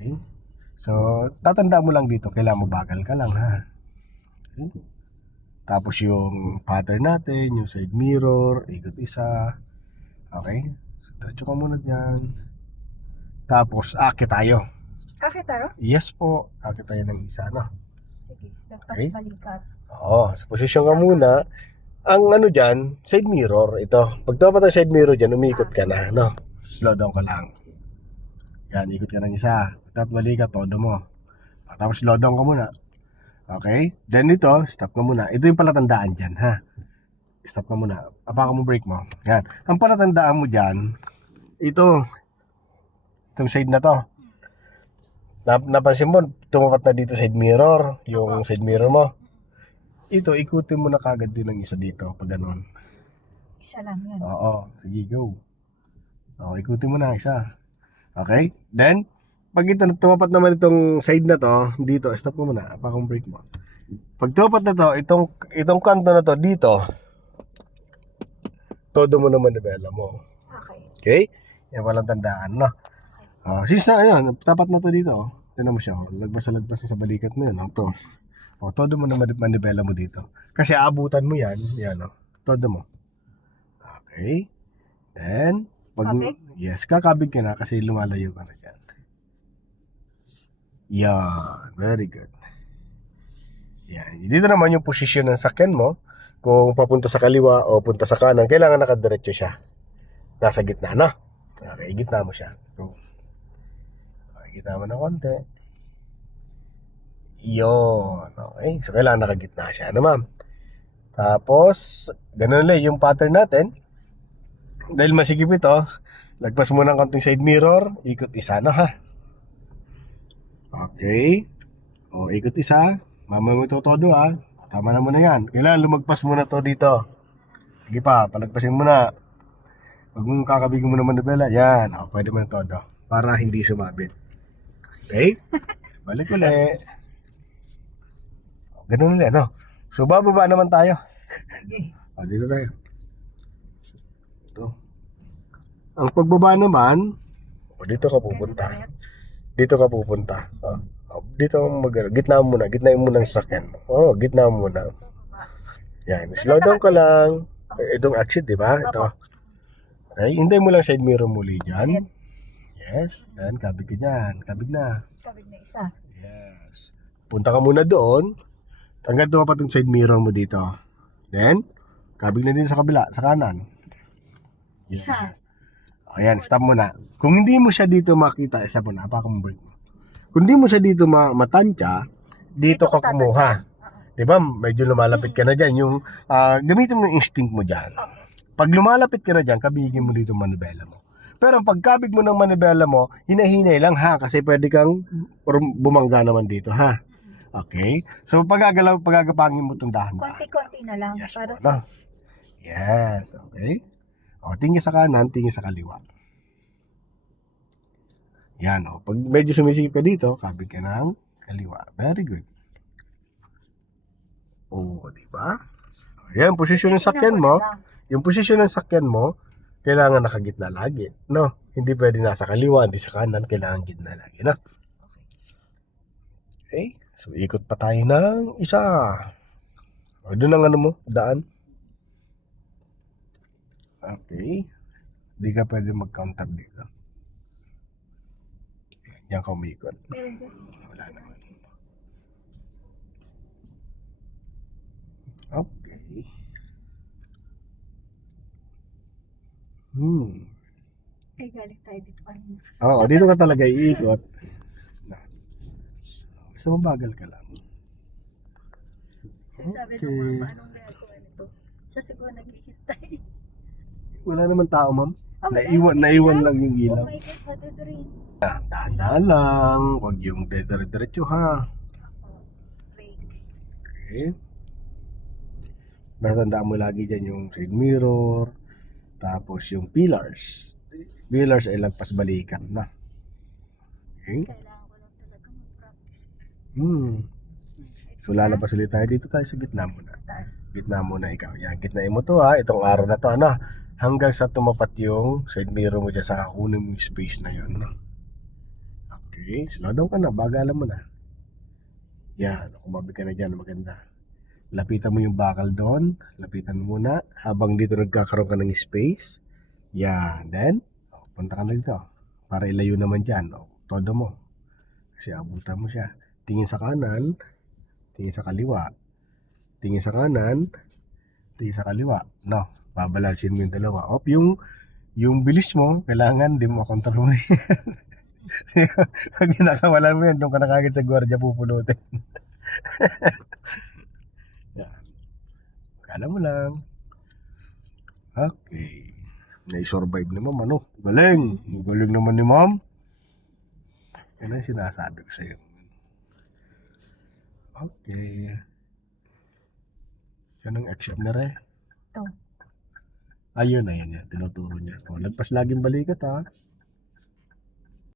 Okay. So, tatanda mo lang dito, kailangan mabagal ka lang ha. Okay. Tapos yung pattern natin, yung side mirror, ikot isa. Okay. So, diretso ka muna dyan. Tapos, akit tayo. Akit tayo? Yes po, akit tayo ng isa, no? Sige, lagpas Okay. balikat. Oo, sa posisyon ka muna. Ang ano dyan, side mirror, ito. Pag dapat ang side mirror dyan, umikot ka na, no? Slow down ka lang. Yan, ikot ka ng isa. Tapos balik ka, todo mo. Tapos slow down ka muna. Okay? Then ito, stop ka muna. Ito yung palatandaan dyan, ha? Stop ka muna. Apakan mo brake mo. Yan. Ang palatandaan mo dyan, ito. Itong side na to. Napansin mo, tumapat na dito side mirror. Yung side mirror mo. Ito, ikutin mo na kagad din ng isa dito. Pag ganun. Isa lang yan. Oo. Sige, go. Oo, ikutin mo na isa. Okay? Then, pag ito, tumapat naman itong side na to, dito, stop mo muna. Apakang brake mo. Pag tumapat na to, itong kanto na to, dito, todo mo naman nabela mo. Okay. Okay? Yan walang tandaan, no? Since na, ayun, tapat na to dito, oh. Tignan mo siya, oh. Lagpas sa balikat mo yan, oh. To. Todo mo naman manibela mo dito. Kasi abutan mo yan, oh. Todo mo. Okay? Then, Kabig? yes, kakabig ka na kasi lumalayo ka na dyan. Yan, very good. Yan. Dito naman yung posisyon ng sakyan mo. Kung papunta sa kaliwa o punta sa kanan, kailangan nakadiretso siya. Nasa gitna na. Okay, gitna mo siya. So, okay, gitna mo ng konti. Yun. Okay, so kailangan nakagitna siya. Ano ma'am? Tapos, ganun ulit yung pattern natin. Dahil masikip ito, lagpas mo ng konting side mirror, ikot isa, no ha? Okay. O, ikot isa. Mama mo ito todo ha. Tama na mo na yan. Kailangan lumagpas mo na to dito. Sige pa, palagpasin mo na. Pag mong kakabigin mo naman na bela, yan. O, pwede mo na todo. Para hindi sumabit. Okay? Balik ulit. O, ganun ulit, no? So, bababa naman tayo. O, dito tayo. Ito. Ang pagbaba naman, o, dito ka pupunta. Dito ka pupunta. Dito gitna mo muna. Gitnain mo ng sasakyan mo. Gitna mo muna. Yan. Slow down ka lang. Itong exit, di ba? Ito. Okay. Hintay mo lang side mirror muli dyan. Yes. Then, kabig ka dyan. Kabig na. Kabig na isa. Yes. Punta ka muna doon. Hanggang doon pa itong side mirror mo dito. Then, kabig na din sa kabila. Sa kanan. Yes. Isa. Ayan, stop mo na. Kung hindi mo siya dito makita, stop mo na. Apakang brake mo. Kung hindi mo siya dito matansya, dito ka kumuha. Di ba? Medyo lumalapit ka na dyan. Yung, gamitin mo yung instinct mo dyan. Pag lumalapit ka na dyan, kabigin mo dito manibela mo. Pero ang pagkabig mo ng manibela mo, hinahinay lang ha. Kasi pwede kang bumangga naman dito ha. Okay? So pagagapangin mo itong dahan-dahan. Konti-konti na lang. Yes, para po, sa... no? Yes, okay. O, tingin sa kanan, tingin sa kaliwa. Yan, o. Pag medyo sumisikip ka dito, kabig ka ng kaliwa. Very good. O, di ba? Yan, posisyon ng sakyan mo. Yung posisyon ng sakyan mo, kailangan nakagitna lagi. No? Hindi pwede nasa kaliwa, hindi sa kanan, kailangan gitna lagi. No? Okay. So, ikot pa tayo ng isa. O, doon ang ano mo, daan. Okay. Hindi ka pwede mag-counter dito. Yan ka umikot. Wala naman. Okay. Ay, galing tayo dito kanina. Oo, dito ka talaga iikot. Basta mabagal ka lang. Sabi ng mama, anong ginagawa nito? Siya siguro naghihintay. Wala naman tao, ma'am. Naiwan lang yung ilaw. Oh my God, matidrin. Dahan-dahan lang. Huwag yung dire-diretso ha. Okay. Natandaan mo lagi dyan yung side mirror. Tapos yung pillars. Pillars ay lagpas balikat na. Okay. Kailangan ko lang talaga mag-practice. So lalabas ulit tayo. Dito tayo sa gitna muna. Gitna muna ikaw. Yan, gitnain mo to ha. Itong araw na to, ano. Hanggang sa tumapat yung side mirror mo dyan. Saka kunin mo yung space na yun, no. Okay. Okay, slow down ka na, bagalan mo na. Yan, kumabi ka na dyan, maganda. Lapitan mo yung bakal doon, lapitan mo muna, habang dito nagkakaroon ka ng space. Yan, then, punta ka na dito. Para ilayo naman dyan, todo mo. Kasi abutan mo siya. Tingin sa kanan, tingin sa kaliwa. Tingin sa kanan, tingin sa kaliwa. No, babalansin mo yung dalawa. Yung bilis mo, kailangan di mo kontrol mo. Pag ginakawalan mo yan, doon ka na kagad sa gwardiya pupulutin. Yan. Kala mo lang. Okay. Nai-survive ni ma'am, ano? Galing! Galing naman ni ma'am. Yan ang sinasabi ko sa'yo. Okay. Yan ang action na rin. Ito. Ayun na yan. Tinuturo niya. Lagpas laging balikat ha.